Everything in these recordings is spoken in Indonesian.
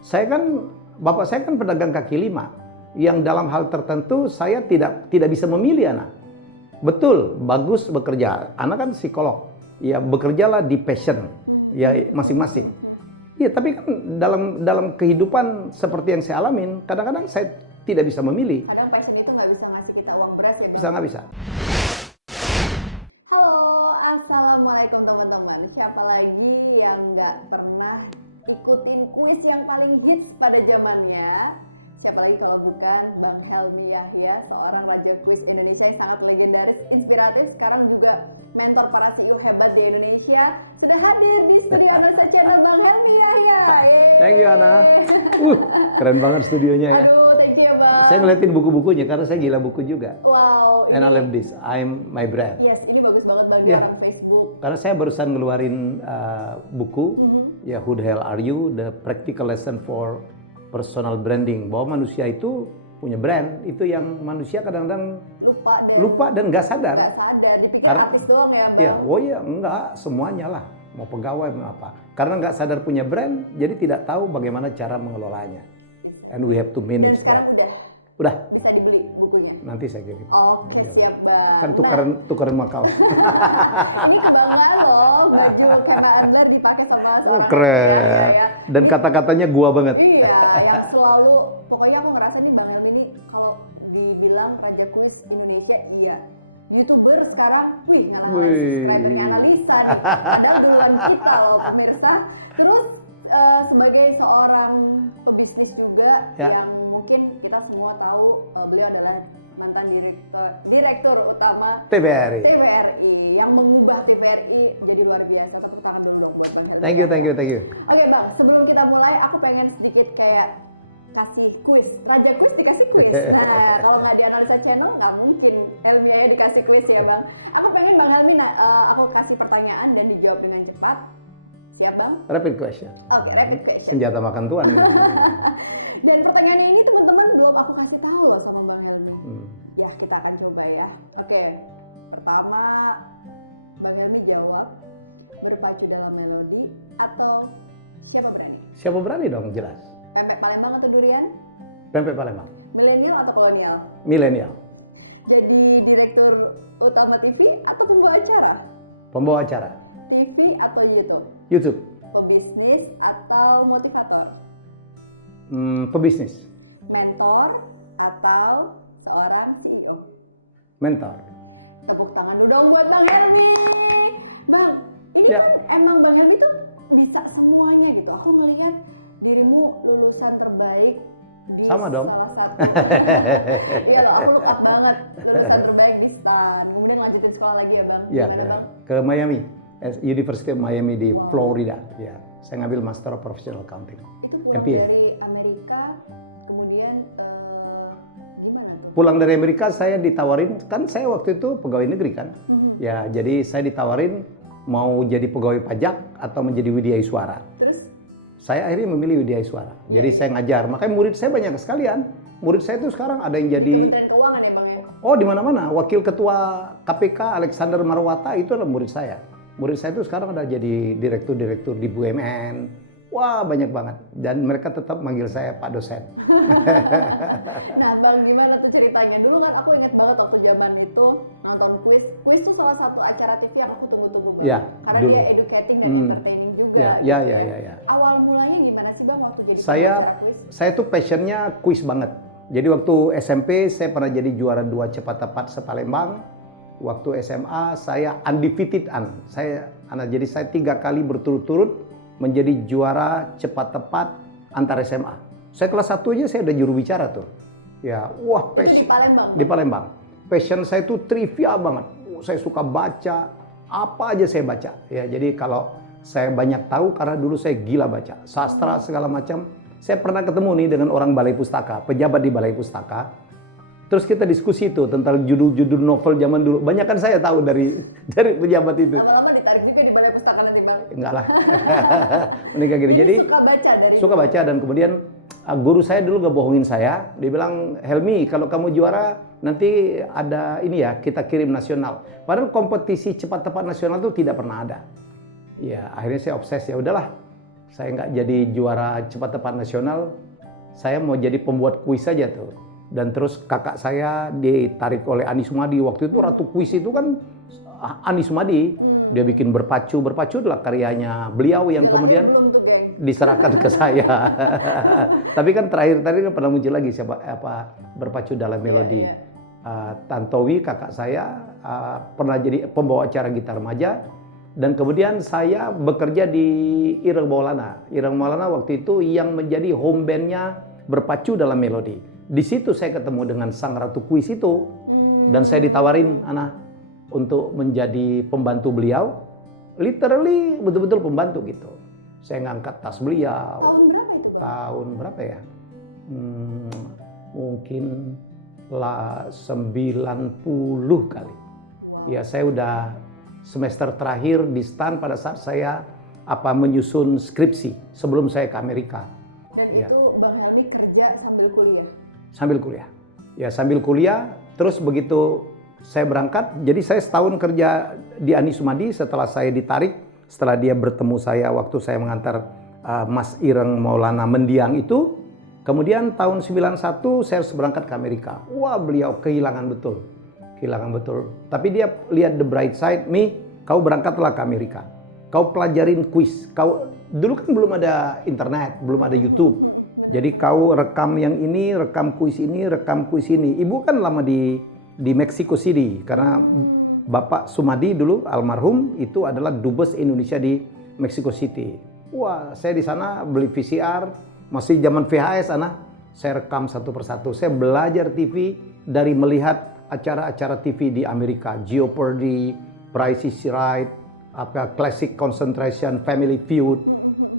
Bapak saya kan pedagang kaki lima, yang dalam hal tertentu saya tidak bisa memilih anak. Betul, bagus bekerja. Anak kan psikolog, ya bekerjalah di passion, ya masing-masing. Ya, tapi kan dalam kehidupan seperti yang saya alamin, kadang-kadang saya tidak bisa memilih. Kadang passion itu nggak bisa ngasih kita uang beras ya. Nggak bisa. Halo, assalamualaikum teman-teman. Siapa lagi yang nggak pernah ikutin kuis yang paling hits pada zamannya? Siapa lagi kalau bukan Bang Helmy Yahya, seorang raja kuis Indonesia yang sangat legendaris, inspiratif, sekarang juga mentor para CEO hebat di Indonesia. Sudah hadir di studio Analisa Channel Bang Helmy Yahya. Thank you, Ana. Keren banget studionya ya. Aduh, thank you Bang. Saya ngeliatin buku-bukunya karena saya gila buku juga. Wow. And I love this. I'm my brand. Yes, ini bagus banget Bang, Yeah. di Facebook. Karena saya barusan ngeluarin buku, ya Who the Hell Are You? The Practical Lesson for Personal Branding. Bahwa manusia itu punya brand, itu yang manusia kadang-kadang lupa dan nggak sadar. Nggak sadar, dipikir Karena- artis doang ya Bang. Ya, oh iya, enggak, semuanya lah. Mau pegawai, mau apa. Karena nggak sadar punya brand, jadi tidak tahu bagaimana cara mengelolanya. And we have to Dan manage sekarang that. udah Udah, bisa dibeli bukunya. nanti saya kirim. Oke, Iya. siap Bang. Kan tukeran Makau. Ini kebanggaan loh, baju kakak Anwar dipakai sama Oh, seorang keren. ya. Dan kata-katanya gua banget. Iya, yang selalu, pokoknya aku ngerasa nih Bang Helmy ini kalau dibilang raja kuis Indonesia, iya. YouTuber sekarang, wih, Wih. subscribernya analisa nih. Padahal duluan kita loh pemirsa. Terus sebagai seorang pebisnis juga Ya. yang mungkin kita semua tahu beliau adalah mantan direktur utama TVRI. TVRI yang mengubah TVRI jadi luar biasa. Tepuk tangan dulu buat Bang Helmy. Thank you. Oke Bang, sebelum kita mulai aku pengen sedikit kayak kasih kuis, raja kuis dikasih kuis. Nah, kalau nggak di Analisa Channel nggak mungkin Helmy ya dikasih kuis ya Bang. Aku pengen Bang Helmy, aku kasih pertanyaan dan dijawab dengan cepat. Siap Bang? Rapid question. Oke, rapid question. Senjata makan tuan. Dan pertanyaannya ini teman-teman belum aku kasih tahu loh sama Bang Helmy. Ya, kita akan coba ya. Oke, pertama Bang Helmy jawab berpacu dalam melodi atau siapa berani? Siapa berani dong, jelas. Pempek Palembang atau durian? Pempek Palembang. Milenial atau kolonial? Milenial. Jadi direktur utama TV atau pembawa acara? Pembawa acara. TV atau YouTube? YouTube. Pebisnis atau motivator? Pebisnis. Mentor atau seorang CEO? Mentor. Tepuk tangan dulu dong buat Bang Helmy. Bang, ini Ya. kan emang Bang Helmy tuh bisa semuanya gitu. Aku melihat dirimu lulusan terbaik di Sama dong. salah satu. Iya loh, aku lupa banget lulusan terbaik di STAN. Kemudian lanjutin sekolah lagi ya Bang. Ya, Gimana, Bang? ke Miami. University of Miami di Wow. Florida. Ya, saya ngambil Master of Professional Accounting. Itu pulang MPA. dari Amerika, kemudian gimana tuh? Pulang dari Amerika saya ditawarin, kan saya waktu itu pegawai negeri kan. Ya, jadi saya ditawarin mau jadi pegawai pajak atau menjadi Widyaswara. Terus Saya akhirnya memilih Widyaswara. Jadi saya ngajar, makanya murid saya banyak sekalian. Murid saya itu sekarang ada yang jadi Kementerian Keuangan ya Bang ya? oh di mana-mana. Wakil Ketua KPK Alexander Marwata itu adalah murid saya. Murid saya itu sekarang ada jadi direktur-direktur di BUMN. Wah, banyak banget. Dan mereka tetap manggil saya Pak dosen. Nah Bang, gimana tuh ceritanya? Dulu kan aku ingat banget waktu zaman itu nonton kuis. Kuis itu salah satu acara TV yang aku tunggu-tunggu banget. Ya, Karena dulu. dia educating dan entertaining juga. Ya. gitu. Awal mulanya gimana sih Bang waktu jadi Saya acara kuis? saya tuh passionnya kuis banget. Jadi waktu SMP saya pernah jadi juara 2 cepat tepat se-Palembang. Waktu SMA saya undefeated jadi saya 3 kali berturut-turut menjadi juara cepat tepat antar SMA. Saya kelas 1 aja saya udah juru bicara tuh. Ya, wah Itu di Palembang? di Palembang. Passion saya tuh trivia banget. Saya suka baca, apa aja saya baca. Ya, jadi kalau saya banyak tahu karena dulu saya gila baca. Sastra segala macam. Saya pernah ketemu nih dengan orang balai pustaka, pejabat di balai pustaka. Terus kita diskusi tuh tentang judul-judul novel zaman dulu. Banyak kan saya tahu dari pejabat itu. Lama-lama ditarik juga di balai pustaka nanti Bang. Enggak lah. Menikah gini. Jadi suka baca dari suka baca dan kemudian guru saya dulu gak bohongin saya. Dia bilang, Helmy kalau kamu juara nanti ada ini ya, kita kirim nasional. Padahal kompetisi cepat tepat nasional itu tidak pernah ada. Ya akhirnya saya obses, ya udahlah. Saya nggak jadi juara cepat tepat nasional, saya mau jadi pembuat kuis saja tuh. Dan terus kakak saya ditarik oleh Ani Sumadi. Waktu itu ratu kuis itu kan Ani Sumadi. Dia bikin berpacu adalah karyanya beliau yang kemudian diserahkan ke saya. Tapi kan terakhir tadi kan pernah muncul lagi siapa berpacu dalam melodi. Tantowi kakak saya pernah jadi pembawa acara gitar remaja, dan kemudian saya bekerja di Ireng Maulana. Ireng Maulana waktu itu yang menjadi home bandnya berpacu dalam melodi. Di situ saya ketemu dengan sang ratu kuis itu, dan saya ditawarin untuk menjadi pembantu beliau, literally betul-betul pembantu gitu. Saya ngangkat tas beliau. Tahun berapa itu, Bang? Tahun berapa ya? Mungkin lah 90 kali. Ya, saya udah semester terakhir di STAN pada saat saya menyusun skripsi sebelum saya ke Amerika. Dan Ya. itu Bang Helmi kerja sambil kuliah? Sambil kuliah. Ya, sambil kuliah, terus begitu saya berangkat, jadi saya setahun kerja di Ani Sumadi setelah saya ditarik, setelah dia bertemu saya waktu saya mengantar Mas Ireng Maulana mendiang itu. Kemudian tahun 91 saya harus berangkat ke Amerika. Wah, beliau kehilangan betul. Tapi dia lihat the bright side, Mi, kau berangkatlah ke Amerika. Kau pelajarin kuis. Dulu kan belum ada internet, belum ada YouTube. Jadi kau rekam yang ini, rekam kuis ini. Ibu kan lama di Mexico City karena Bapak Sumadi dulu almarhum itu adalah dubes Indonesia di Mexico City. Wah, saya di sana beli VCR, masih zaman VHS saya rekam satu persatu. Saya belajar TV dari melihat acara-acara TV di Amerika, Jeopardy, Price is Right, Classic Concentration, Family Feud,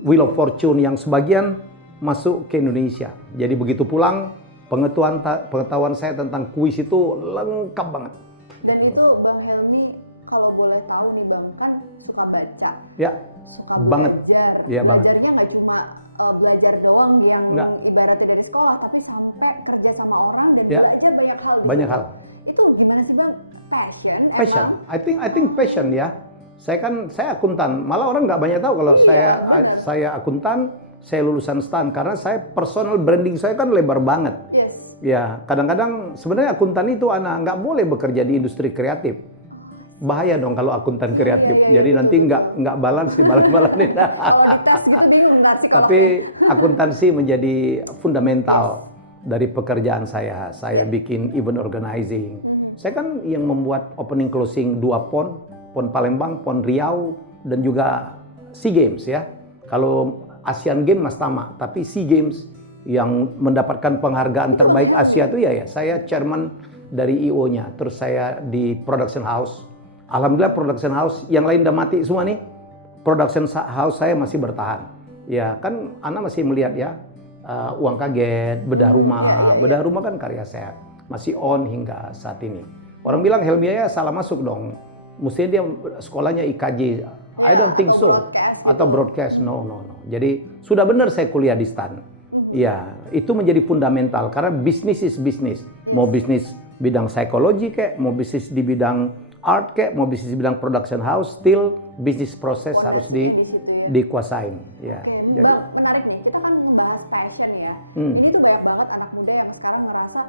Wheel of Fortune yang sebagian masuk ke Indonesia. Jadi begitu pulang, pengetahuan saya tentang kuis itu lengkap banget. Dan itu Bang Helmi, kalau boleh tahu nih Bang, kan suka baca. Ya, Suka banget. belajar. Ya, banget. Belajarnya nggak cuma belajar doang yang Nggak. ibaratnya dari sekolah, tapi sampai kerja sama orang dan Ya. belajar banyak hal. Banyak hal. Itu gimana sih Bang? Passion? Passion. Emang? I think passion ya. Saya akuntan. Malah orang nggak banyak tahu kalau Iya, saya akuntan, saya lulusan STAN karena saya personal branding saya kan lebar banget. Yes. Ya, kadang-kadang sebenarnya akuntan itu nggak boleh bekerja di industri kreatif. Bahaya dong kalau akuntan kreatif. Jadi nanti nggak balance dibalas-balasin. Kalau di tes gitu bingung nggak sih kalau Tapi akuntansi menjadi fundamental dari pekerjaan saya. Saya bikin event organizing. Saya kan yang membuat opening closing 2 PON Palembang, PON Riau, dan juga SEA Games ya. Kalau Asian Games Mas Tama, tapi SEA Games yang mendapatkan penghargaan terbaik Asia itu ya saya chairman dari IO-nya. Terus saya di production house. Alhamdulillah production house yang lain udah mati semua nih. Production house saya masih bertahan. Ya kan Ana masih melihat ya Uang Kaget, Bedah Rumah. Bedah Rumah kan karya saya. Masih on hingga saat ini. Orang bilang Helmi ya salah masuk dong. Mestinya dia sekolahnya IKJ. I don't think so. Atau broadcast. No. Jadi sudah benar saya kuliah di STAN. Ya, itu menjadi fundamental karena bisnis is bisnis. Mau bisnis bidang psikologi kayak, mau bisnis di bidang art kayak, mau bisnis di bidang production house, still bisnis proses harus dikuasain. Ya. Oke, Jadi Bang, menarik nih. Kita kan membahas passion ya. Hmm. Ini tuh banyak banget anak muda yang sekarang merasa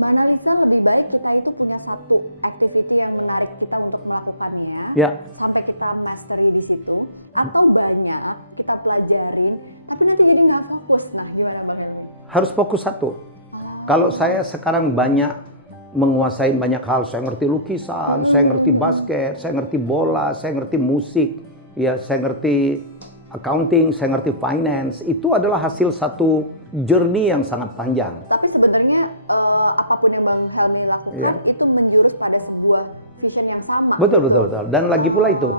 mana Lisa lebih baik kita itu punya satu activity yang menarik kita untuk melakukannya. ya, Sampai kita mastery di situ, atau banyak kita pelajarin, tapi nanti jadi nggak fokus. Nah, gimana Bang Helmi? harus fokus satu. Kalau saya sekarang banyak menguasai banyak hal, saya ngerti lukisan, saya ngerti basket, saya ngerti bola, saya ngerti musik, ya saya ngerti accounting, saya ngerti finance. Itu adalah hasil satu journey yang sangat panjang. Tapi sebenarnya apapun yang Bang Helmi lakukan Iya. itu menjurus pada sebuah vision yang sama. Betul. Dan lagi pula itu,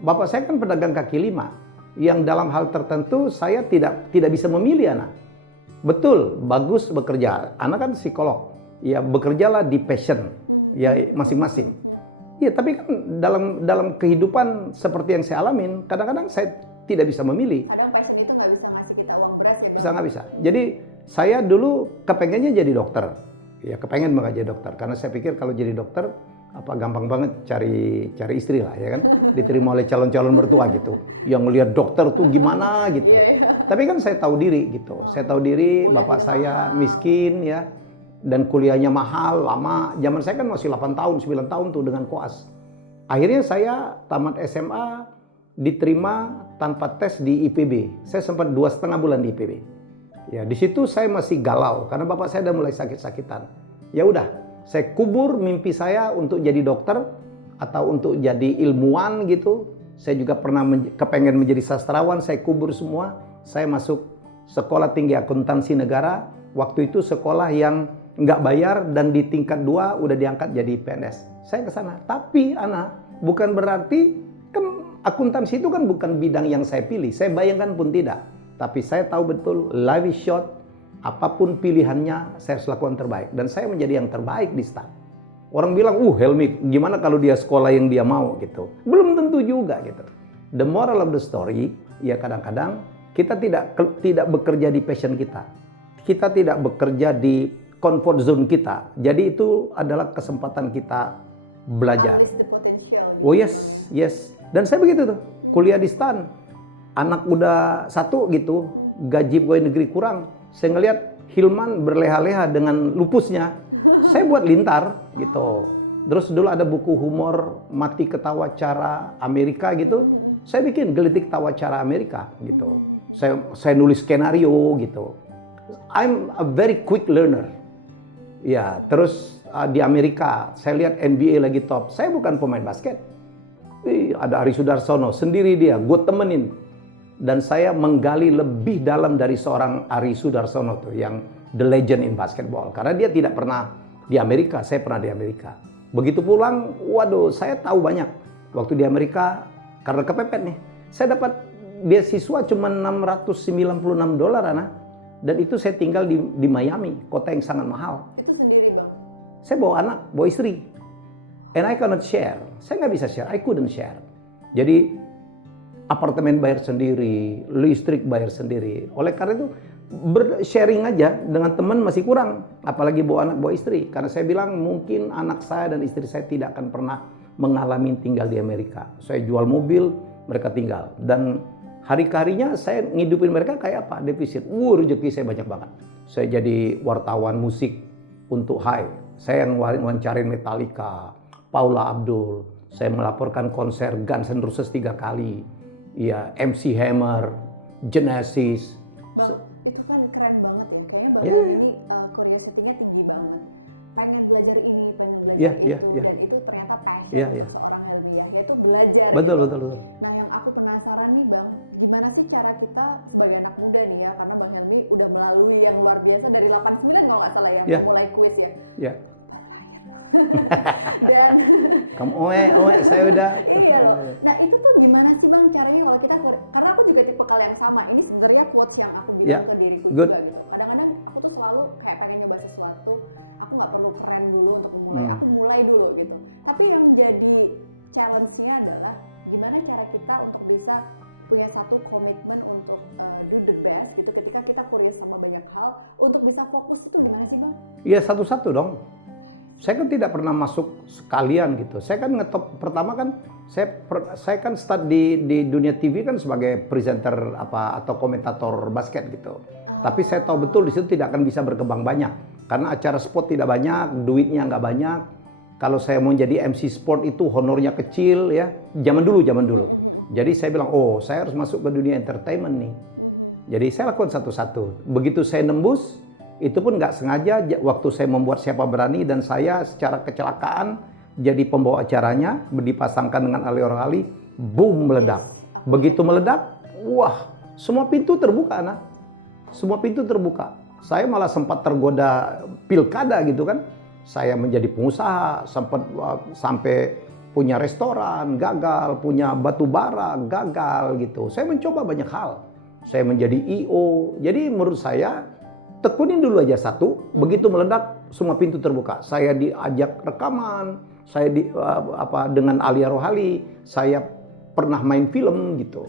bapak saya kan pedagang kaki lima, yang dalam hal tertentu saya tidak bisa memilih anak. Betul, bagus bekerja. Anak kan psikolog, ya bekerjalah di passion, ya masing-masing. Ya tapi kan dalam kehidupan seperti yang saya alamin, kadang-kadang saya tidak bisa memilih. Kadang passion itu nggak bisa ngasih kita uang beras ya Bang? Nggak bisa. Jadi saya dulu kepengennya jadi dokter. Ya kepengen banget jadi dokter. Karena saya pikir kalau jadi dokter gampang banget cari istri lah ya kan, diterima oleh calon-calon mertua gitu. Yang ngelihat dokter tuh gimana gitu. Tapi kan saya tahu diri gitu. Saya tahu diri, bapak saya miskin ya, dan kuliahnya mahal, lama. Zaman saya kan masih 8 tahun, 9 tahun tuh dengan koas. Akhirnya saya tamat SMA, diterima tanpa tes di IPB. Saya sempat 2,5 bulan di IPB. Ya, di situ saya masih galau karena bapak saya udah mulai sakit-sakitan. Ya udah, saya kubur mimpi saya untuk jadi dokter atau untuk jadi ilmuwan gitu. Saya juga pernah kepengen menjadi sastrawan, saya kubur semua. Saya masuk sekolah tinggi akuntansi negara. Waktu itu sekolah yang nggak bayar dan di tingkat 2 udah diangkat jadi PNS. Saya ke sana. Tapi Ana, bukan berarti kan akuntansi itu kan bukan bidang yang saya pilih. Saya bayangkan pun tidak. Tapi saya tahu betul life is short. Apapun pilihannya, saya harus lakukan terbaik. Dan saya menjadi yang terbaik di start. Orang bilang, Helmi, gimana kalau dia sekolah yang dia mau gitu. Belum tentu juga gitu. The moral of the story, ya kadang-kadang kita tidak bekerja di passion kita. Kita tidak bekerja di comfort zone kita. Jadi itu adalah kesempatan kita belajar. Oh yes. Dan saya begitu tuh, kuliah di STAN. Anak udah 1 gitu, gaji pegawai negeri kurang. Saya ngelihat Hilman berleha-leha dengan lupusnya. Saya buat lintar gitu. Terus dulu ada buku humor Mati Ketawa Cara Amerika gitu. Saya bikin Gelitik Tawa Cara Amerika gitu. Saya nulis skenario gitu. I'm a very quick learner. Ya, terus di Amerika saya lihat NBA lagi top. Saya bukan pemain basket. Ada Ari Sudarsono sendiri dia, gue temenin. Dan saya menggali lebih dalam dari seorang Ari Sudarsono tuh yang the legend in basketball. Karena dia tidak pernah di Amerika, saya pernah di Amerika. Begitu pulang, waduh, saya tahu banyak. Waktu di Amerika, karena kepepet nih, saya dapat beasiswa cuma $696, Ana. Dan itu saya tinggal di Miami, kota yang sangat mahal. Itu sendiri, Bang? Saya bawa anak, bawa istri. And I cannot share. Saya nggak bisa share, I couldn't share. Jadi, apartemen bayar sendiri, listrik bayar sendiri. Oleh karena itu, sharing aja dengan teman masih kurang. Apalagi bawa anak, bawa istri. Karena saya bilang mungkin anak saya dan istri saya tidak akan pernah mengalami tinggal di Amerika. Saya jual mobil, mereka tinggal. Dan hari-harinya saya ngidupin mereka kayak apa? Defisit. Rezeki saya banyak banget. Saya jadi wartawan musik untuk High. Saya yang wawancarin Metallica, Paula Abdul. Saya melaporkan konser Guns N' Roses 3 kali. Iya, MC Hammer, Genesis. Bang, itu kan keren banget ya. Kayaknya Bang ini curiosity-nya tinggi banget. Pengen belajar ini, pengen belajar itu. Dan itu ternyata passion seorang Helmi Yahya itu belajar. Betul. Nah, yang aku penasaran nih Bang, gimana sih cara kita sebagai anak muda nih ya, karena Bang Helmi udah melalui yang luar biasa dari 89 kalau nggak salah ya, mulai kuis ya. Iya. Dan Kamu saya udah. Iya loh. Nah itu tuh gimana sih Bang caranya kalau kita, karena aku juga tipe kali yang sama. Ini sebenarnya quotes yang aku bilang ke diriku juga gitu. Kadang-kadang aku tuh selalu kayak pengen nyoba sesuatu, aku nggak perlu keren dulu untuk memulai, aku mulai dulu gitu. Tapi yang jadi challenge-nya adalah gimana cara kita untuk bisa punya satu komitmen untuk do the best gitu ketika kita kuliah sama banyak hal, untuk bisa fokus itu gimana sih Bang? Iya, satu-satu dong. Saya kan tidak pernah masuk sekalian gitu. Saya kan ngetop pertama kan saya kan start di dunia TV kan sebagai presenter atau komentator basket gitu. Tapi saya tahu betul di situ tidak akan bisa berkembang banyak karena acara sport tidak banyak, duitnya nggak banyak. Kalau saya mau jadi MC sport itu honornya kecil ya. Zaman dulu. Jadi saya bilang, saya harus masuk ke dunia entertainment nih. Jadi saya lakukan satu-satu. Begitu saya nembus, itu pun nggak sengaja waktu saya membuat Siapa Berani dan saya secara kecelakaan jadi pembawa acaranya, dipasangkan dengan Ali Rohali, boom, meledak. Begitu meledak, wah, semua pintu terbuka, Ana. Semua pintu terbuka. Saya malah sempat tergoda pilkada gitu kan. Saya menjadi pengusaha, sempat sampai punya restoran, gagal, punya batu bara, gagal gitu. Saya mencoba banyak hal. Saya menjadi I.O. Jadi menurut saya, tekunin dulu aja satu, begitu meledak semua pintu terbuka. Saya diajak rekaman, saya dengan Alia Rohali, saya pernah main film gitu.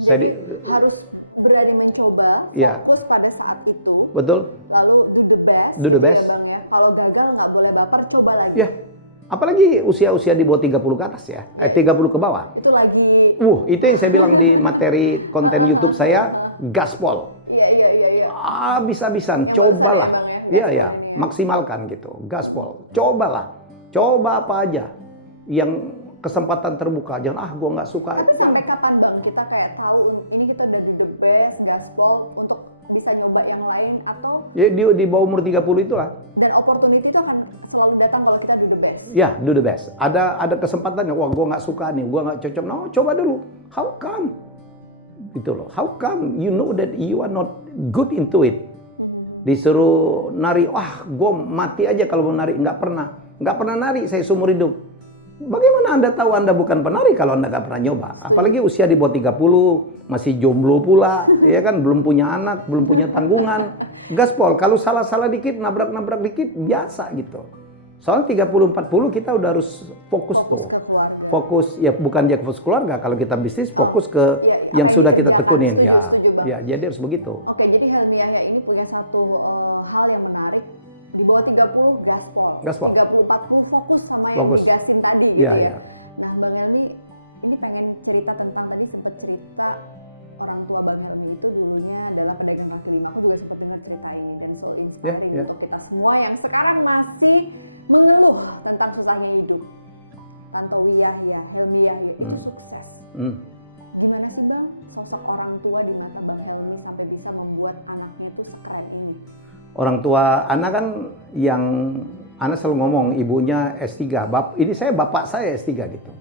Harus berani mencoba, fokus pada saat itu. Betul. Lalu do the best. Do the best. Ya, Bang, ya. Kalau gagal nggak boleh baper, coba lagi. Ya. Apalagi usia-usia di bawah 30 ke atas ya, 30 ke bawah. Itu lagi. Itu yang saya bilang di materi konten YouTube saya, gaspol. Iya. Habis-habisan, Yang cobalah. besar ya, Bang, ya. Iya, Ini. maksimalkan gitu, gaspol. Cobalah, coba apa aja yang kesempatan terbuka. Jangan gua nggak suka. Tapi sampai kapan Bang kita kayak tahu ini kita udah the best, gaspol untuk bisa nyoba yang lain atau Ya di bawah umur 30 itulah. dan opportunity itu akan selalu datang kalau kita do the best. Ya, do the best. Ada kesempatannya. Wah, gua nggak suka nih, gua nggak cocok. No, coba dulu. How come? Gitu loh. How come you know that you are not good into it? Disuruh nari, gue mati aja kalau mau nari. Nggak pernah nari saya seumur hidup. Bagaimana Anda tahu Anda bukan penari kalau Anda nggak pernah nyoba? Apalagi usia di bawah 30, masih jomblo pula, ya kan, belum punya anak, belum punya tanggungan. Gaspol, kalau salah-salah dikit, nabrak-nabrak dikit, biasa gitu. Soalnya 30-40 kita udah harus fokus tuh. Ke keluarga. Fokus, ya bukan aja fokus keluarga, kalau kita bisnis fokus ke yang apa sudah yang kita dikerjakan. tekunin. Setuju, Bang. Ya, jadi harus begitu. Oke, jadi Helmi Yahya ini punya satu hal yang menarik. Di bawah 30 gaspol. Gaspol. 30-40 fokus sama Fokus. yang digasin tadi. Iya, gitu iya. Nah, Bang Helmi ini pengen cerita tentang tadi sempat cerita orang tua Bang Helmi itu dulunya adalah pedagang kaki lima. Aku juga sempat dengar cerita ini dan so inspiring Iya. untuk kita semua yang sekarang masih mengeluh tentang susahnya hidup. Tantowi Yahya, Helmi Yahya itu sukses. Gimana sih Bang sosok orang tua di mata Bang Helmi sampai bisa membuat anaknya itu sekeren ini? Orang tua anak kan yang anak selalu ngomong ibunya S3. Ini bapak saya S3 gitu.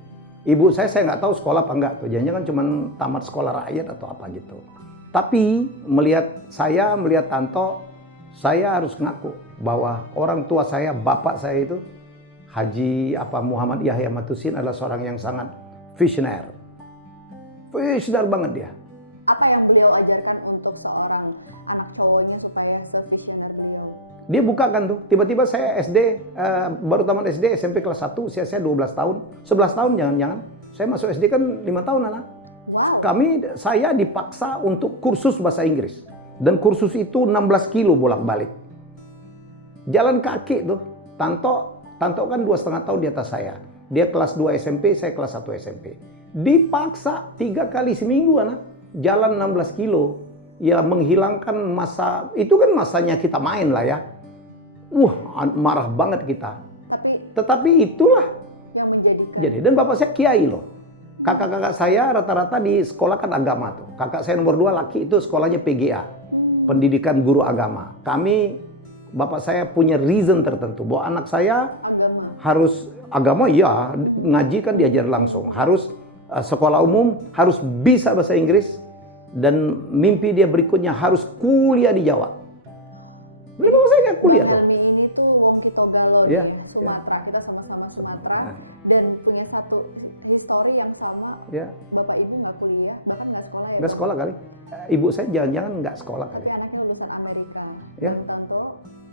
Ibu saya nggak tahu sekolah apa enggak tuh. Jangan-jangan cuma tamat sekolah rakyat atau apa gitu. Tapi melihat Tanto, saya harus ngaku bahwa orang tua saya, bapak saya itu Haji Muhammad Yahya Matusin adalah seorang yang sangat visioner. Visioner banget dia. Apa yang beliau ajarkan untuk seorang anak cowoknya supaya se-visioner beliau? Dia bukakan tuh, tiba-tiba saya SD, baru tamat SD, SMP kelas 1, usia saya 12 tahun, 11 tahun jangan-jangan. Saya masuk SD kan 5 tahun anak. Wow. Saya dipaksa untuk kursus bahasa Inggris. Dan kursus itu 16 kilo bolak-balik. Jalan kaki tuh. Tanto kan 2,5 tahun di atas saya. Dia kelas 2 SMP, saya kelas 1 SMP. Dipaksa 3 kali seminggu anak. Jalan 16 kilo. Ya menghilangkan masa, itu kan masanya kita main lah ya. Marah banget kita. Tetapi itulah Yang menjadikan. jadi, dan bapak saya kiai loh. Kakak-kakak saya rata-rata di sekolah kan agama tuh. Kakak saya nomor 2 laki itu sekolahnya PGA. Pendidikan Guru Agama. Bapak saya punya reason tertentu bahwa anak saya harus agama, ya ngaji kan diajar langsung. Harus sekolah umum, harus bisa bahasa Inggris. Dan mimpi dia berikutnya harus kuliah di Jawa. Jadi bapak saya nggak kuliah tuh. Helmi ini tuh wong Kitogalo Iya, nih, Sumatera. Kita sama-sama Sumatera. Dan punya satu history yang sama. Ya. Bapak ibu nggak kuliah, bahkan nggak sekolah ya. Nggak sekolah kali. Ibu saya jangan-jangan nggak sekolah kali. Tapi anaknya lulusan Amerika. Ya. Dan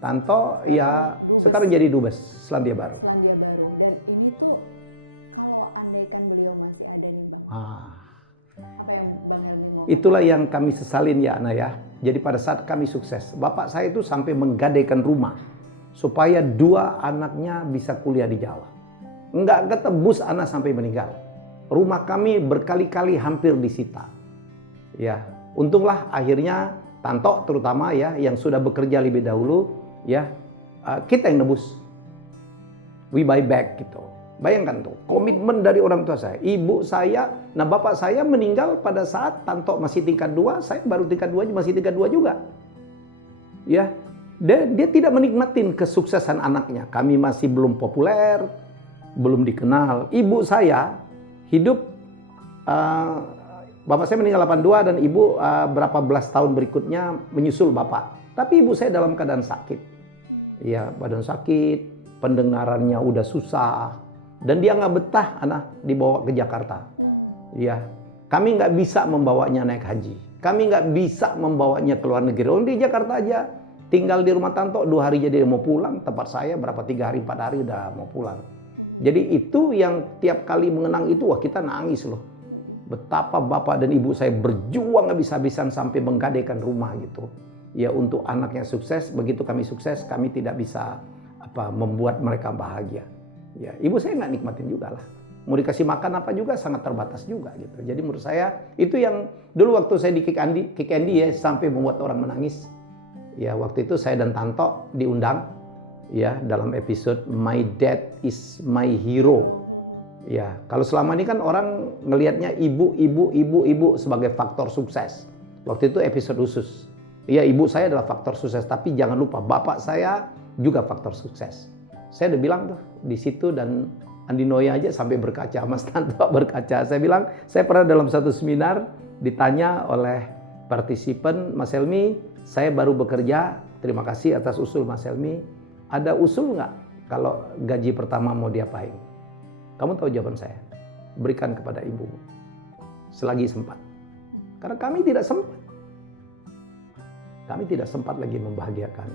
Tanto ya sekarang jadi dubes Selandia Baru. Selandia Baru. Dan ini tuh kalau andaikan beliau masih ada nih Bang. Apa yang Bang Helmi mau? Itulah yang kami sesalin ya Ana ya. Jadi pada saat kami sukses, bapak saya itu sampai menggadaikan rumah supaya 2 anaknya bisa kuliah di Jawa. Enggak ketebus anak sampai meninggal. Rumah kami berkali-kali hampir disita. Ya, untunglah akhirnya Tanto terutama ya yang sudah bekerja lebih dahulu ya, kita yang nebus. We buy back gitu. Bayangkan tuh, komitmen dari orang tua saya. Ibu saya, bapak saya meninggal pada saat Tanto masih tingkat 2, saya baru tingkat 2, masih tingkat 2 juga. Ya, dia tidak menikmatin kesuksesan anaknya. Kami masih belum populer, belum dikenal. Ibu saya hidup, bapak saya meninggal 82 dan ibu berapa belas tahun berikutnya menyusul bapak. Tapi ibu saya dalam keadaan sakit. Ya, badan sakit, pendengarannya udah susah. Dan dia nggak betah anak dibawa ke Jakarta. Ya, kami nggak bisa membawanya naik haji. Kami nggak bisa membawanya ke luar negeri. Di Jakarta aja, tinggal di rumah Tanto 2 hari jadi mau pulang. Tempat saya berapa 3 hari 4 hari udah mau pulang. Jadi itu yang tiap kali mengenang itu, wah kita nangis loh. Betapa bapak dan ibu saya berjuang habis-habisan sampai menggadaikan rumah gitu. Ya untuk anaknya sukses, begitu kami sukses, kami tidak bisa membuat mereka bahagia. Ya, ibu saya nggak nikmatin juga lah. Mau dikasih makan apa juga sangat terbatas juga gitu. Jadi menurut saya itu yang dulu waktu saya di Kick Andy ya sampai membuat orang menangis. Ya waktu itu saya dan Tanto diundang ya dalam episode My Dad is My Hero. Ya kalau selama ini kan orang ngelihatnya ibu sebagai faktor sukses. Waktu itu episode khusus. Ya ibu saya adalah faktor sukses, tapi jangan lupa bapak saya juga faktor sukses. Saya udah bilang tuh di situ dan Andi Noya aja sampai berkaca, Mas Tanto berkaca. Saya bilang, saya pernah dalam satu seminar ditanya oleh partisipan, Mas Helmi, saya baru bekerja, terima kasih atas usul Mas Helmi. Ada usul nggak kalau gaji pertama mau diapain? Kamu tahu jawaban saya? Berikan kepada ibu selagi sempat. Karena kami tidak sempat. Kami tidak sempat lagi membahagiakan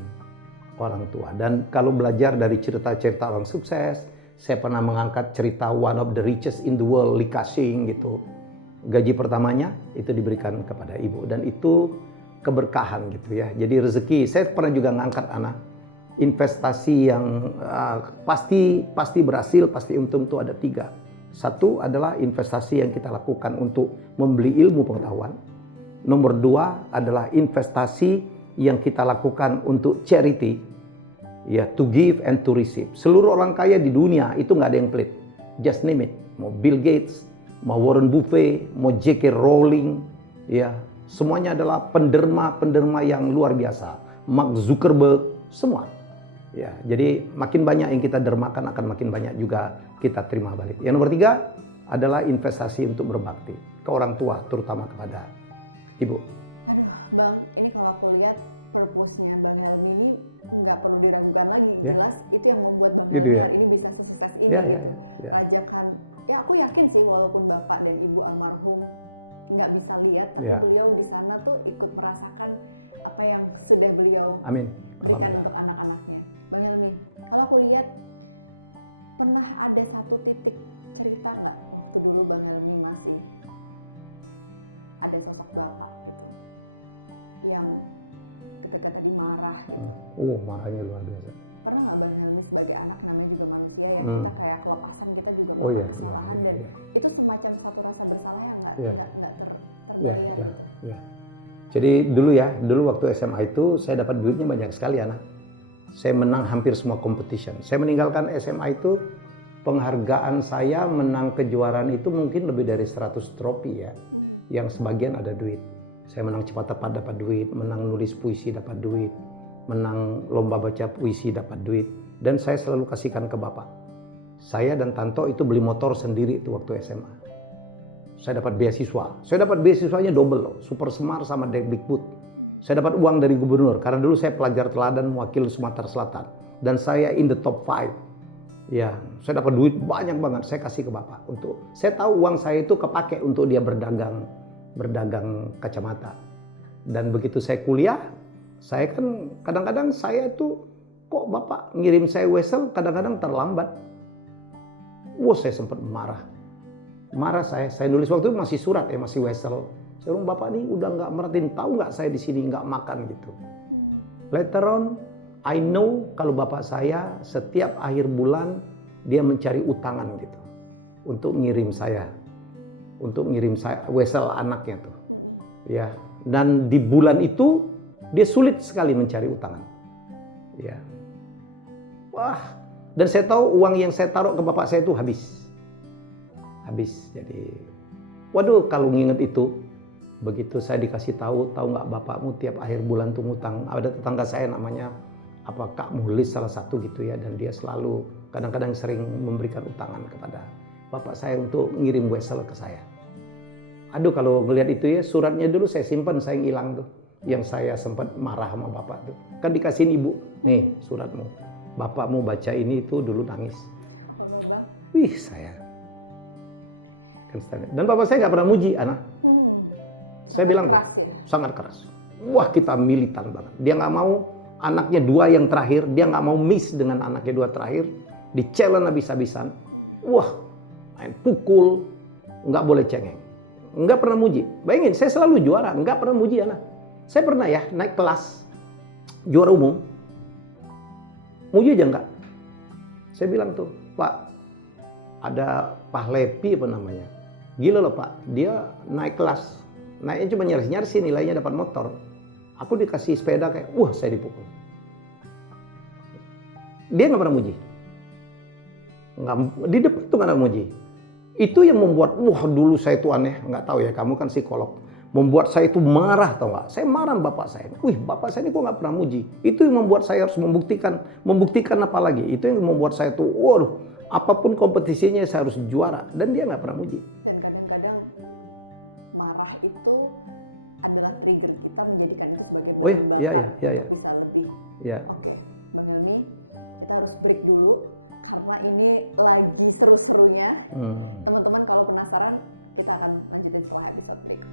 orang tua. Dan kalau belajar dari cerita-cerita orang sukses, saya pernah mengangkat cerita one of the richest in the world, Li Ka-shing gitu. Gaji pertamanya itu diberikan kepada ibu dan itu keberkahan gitu ya. Jadi rezeki. Saya pernah juga ngangkat anak investasi yang pasti berhasil, pasti untung itu ada 3. Satu adalah investasi yang kita lakukan untuk membeli ilmu pengetahuan. Nomor 2 adalah investasi yang kita lakukan untuk charity. Ya, to give and to receive. Seluruh orang kaya di dunia itu nggak ada yang pelit. Just name it. Mau Bill Gates, mau Warren Buffett, mau J.K. Rowling, ya semuanya adalah penderma yang luar biasa. Mark Zuckerberg, semua. Ya, jadi makin banyak yang kita dermakan akan makin banyak juga kita terima balik. Yang nomor 3 adalah investasi untuk berbakti ke orang tua, terutama kepada ibu. Aduh, Bang, ini kalau aku lihat purpose-nya Bang Helmi ini nggak perlu diragukan lagi, jelas itu yang membuat Bang Helmi ini bisa sukses ini. Rajakan. Ya aku yakin sih walaupun bapak dan ibu almarhum nggak bisa lihat, tapi beliau di sana tuh ikut merasakan apa yang sudah beliau berikan untuk anak-anaknya. Bang Helmi, kalau aku lihat pernah ada satu titik cerita nggak waktu dulu Bang Helmi masih ada sosok bapak yang ketika dimarah. Marahnya luar biasa. Pernah nggak Bang Helmi sebagai anak, namanya juga manusia ya, kita kayak kelepasan, kita juga kesalahan dan itu semacam satu rasa bersalah yang nggak terbayang. Jadi dulu waktu SMA itu saya dapat duitnya banyak sekali anak. Saya menang hampir semua competition. Saya meninggalkan SMA itu penghargaan saya menang kejuaraan itu mungkin lebih dari 100 trofi ya. Yang sebagian ada duit. Saya menang cepat tepat dapat duit, menang nulis puisi dapat duit, menang lomba baca puisi dapat duit, dan saya selalu kasihkan ke bapak. Saya dan Tanto itu beli motor sendiri itu waktu SMA. Saya dapat beasiswa. Saya dapat beasiswanya double loh, Super Semar sama Dikbud. Saya dapat uang dari gubernur karena dulu saya pelajar teladan mewakili Sumatera Selatan dan saya in the top 5. Ya, saya dapat duit banyak banget, saya kasih ke bapak untuk saya tahu uang saya itu kepake untuk dia berdagang kacamata. Dan begitu saya kuliah, saya kan kadang-kadang saya tuh kok bapak ngirim saya wesel kadang-kadang terlambat. Saya sempat marah saya nulis waktu itu masih surat ya, masih wesel. Saya bilang bapak ini udah nggak merhatiin, tahu nggak saya di sini nggak makan gitu. Later on I know kalau bapak saya setiap akhir bulan dia mencari utangan gitu untuk ngirim saya wesel anaknya tuh. Ya, dan di bulan itu dia sulit sekali mencari utangan. Ya. Dan saya tahu uang yang saya taruh ke bapak saya itu habis. Jadi waduh kalau nginget itu, begitu saya dikasih tahu nggak bapakmu tiap akhir bulan tuh ngutang. Ada tetangga saya namanya Kak Mulis salah satu gitu ya, dan dia selalu kadang-kadang sering memberikan utangan kepada bapak saya untuk ngirim wesel ke saya. Aduh kalau ngelihat itu ya, suratnya dulu saya simpan, saya hilang tuh. Yang saya sempat marah sama bapak tuh. Kan dikasihin ibu, nih suratmu. Bapakmu baca ini itu dulu nangis. Saya. Dan bapak saya nggak pernah muji anak. Saya bilang tuh, sangat keras. Wah kita militan banget. Dia nggak mau anaknya 2 yang terakhir, dia nggak mau miss dengan anaknya 2 terakhir. Di challenge habis-habisan. Main pukul, nggak boleh cengeng. Nggak pernah muji. Bayangin, saya selalu juara, nggak pernah muji anak. Saya pernah ya naik kelas, juara umum. Muji aja nggak. Saya bilang tuh, Pak, ada Pak Lepi apa namanya. Gila loh Pak, dia naik kelas. Naiknya cuma nyaris-nyaris sih nilainya dapat motor. Aku dikasih sepeda kayak, wah saya dipukul. Dia nggak pernah muji. Nggak, di depan tuh nggak pernah muji. Itu yang membuat, wah dulu saya tuh aneh, nggak tahu ya, kamu kan psikolog. Membuat saya itu marah, tau nggak? Saya marah bapak saya. Wih, bapak saya ini kok nggak pernah muji. Itu yang membuat saya harus membuktikan apa lagi? Itu yang membuat saya tuh, waduh, apapun kompetisinya saya harus juara. Dan dia nggak pernah muji. Dan kadang-kadang marah itu adalah trigger kita menjadikan itu sebagai Oh iya, pembangkang iya. untuk bisa lebih. Ya. Oke, Bang Helmi, kita harus break dulu karena ini lagi seru-serunya. Teman-teman kalau penasaran, kita akan lanjutin setelah episode break.